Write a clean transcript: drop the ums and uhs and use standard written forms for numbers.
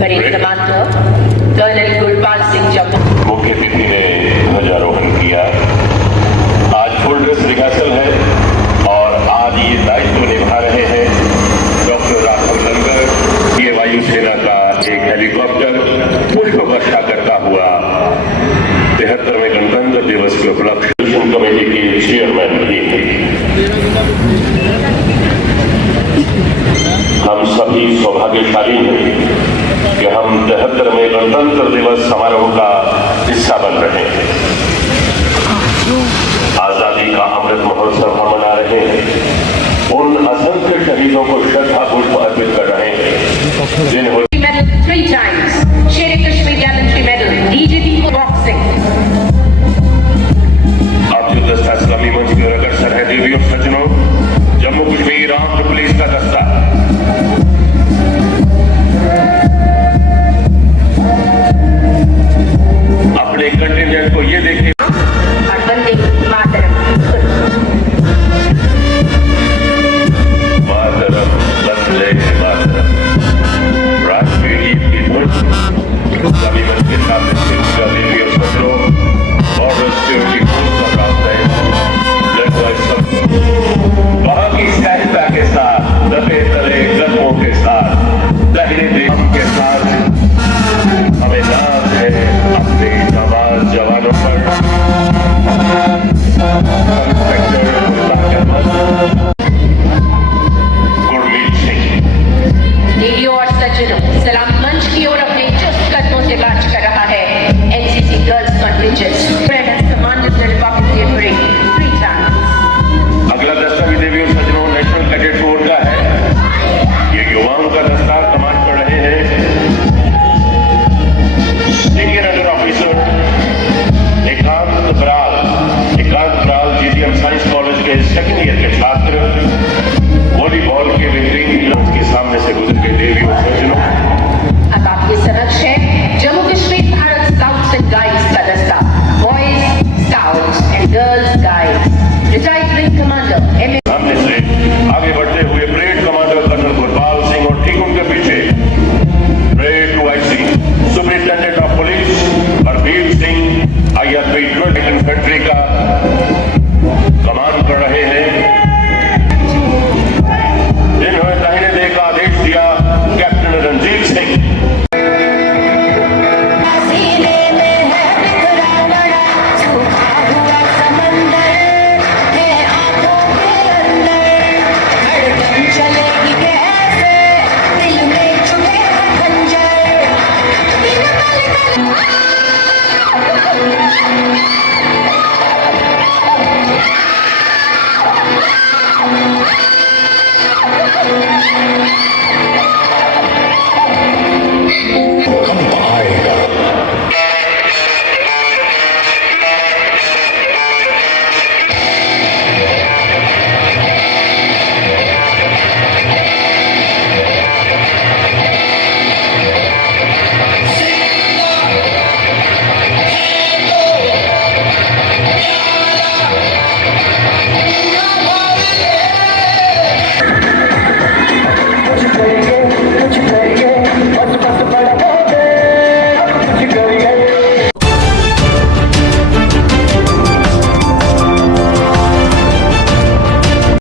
Parade commander colonel Gurpal Singh Jammu मुख्य अतिथि ने ध्वजारोहण किया। आज फुल ड्रेस रिहर्सल है और आज ये दायित्व निभा रहे हैं डॉक्टर राघव लंगर। ये वायुसेना का एक हेलीकॉप्टर पुष्प वर्षा करता हुआ 73वें गणतंत्र दिवस के उपलक्ष्य कमेटी के चेयरमैन भी हैं। हम सभी सौभाग्यशाली हैं कि हम 73वें गणतंत्र दिवस समारोह का हिस्सा बन रहे हैं। आजादी का अमृत महोत्सव हम मना रहे हैं। उन असंख्य शहीदों को श्रद्धा पुष्प अर्पित कर रहे हैं जिन्होंने medal 3 times, Sher Kashmir Gallantry Medal, DGP for boxing. अब जो दस्ता इस्लामी मंच की ओर अग्रसर है, देवियों सज्जनों, जम्मू कश्मीर आर्म्ड पुलिस का दस्ता अपने कंटिजेंट को ये देखिए वंदे मातरम मातरम वंदे मातरम। राष्ट्रीय गीत की धुन इस्लामी मंच के सामने से उनका देवियों सज्जनों, बॉर्डर सिक्योरिटी फोर्स का रास्ता है वहां की सहायता के साथ दबे तले कदमों के साथ दहने देश के साथ हमें नाज है अपने नवाज जवानों पर। गुरमीत सिंह देवियों और सज्जनों, सलाम मंच की ओर अपने चुस्त कदमों से मार्च कर रहा है एनसीसी गर्ल्स कंटिंजेंट।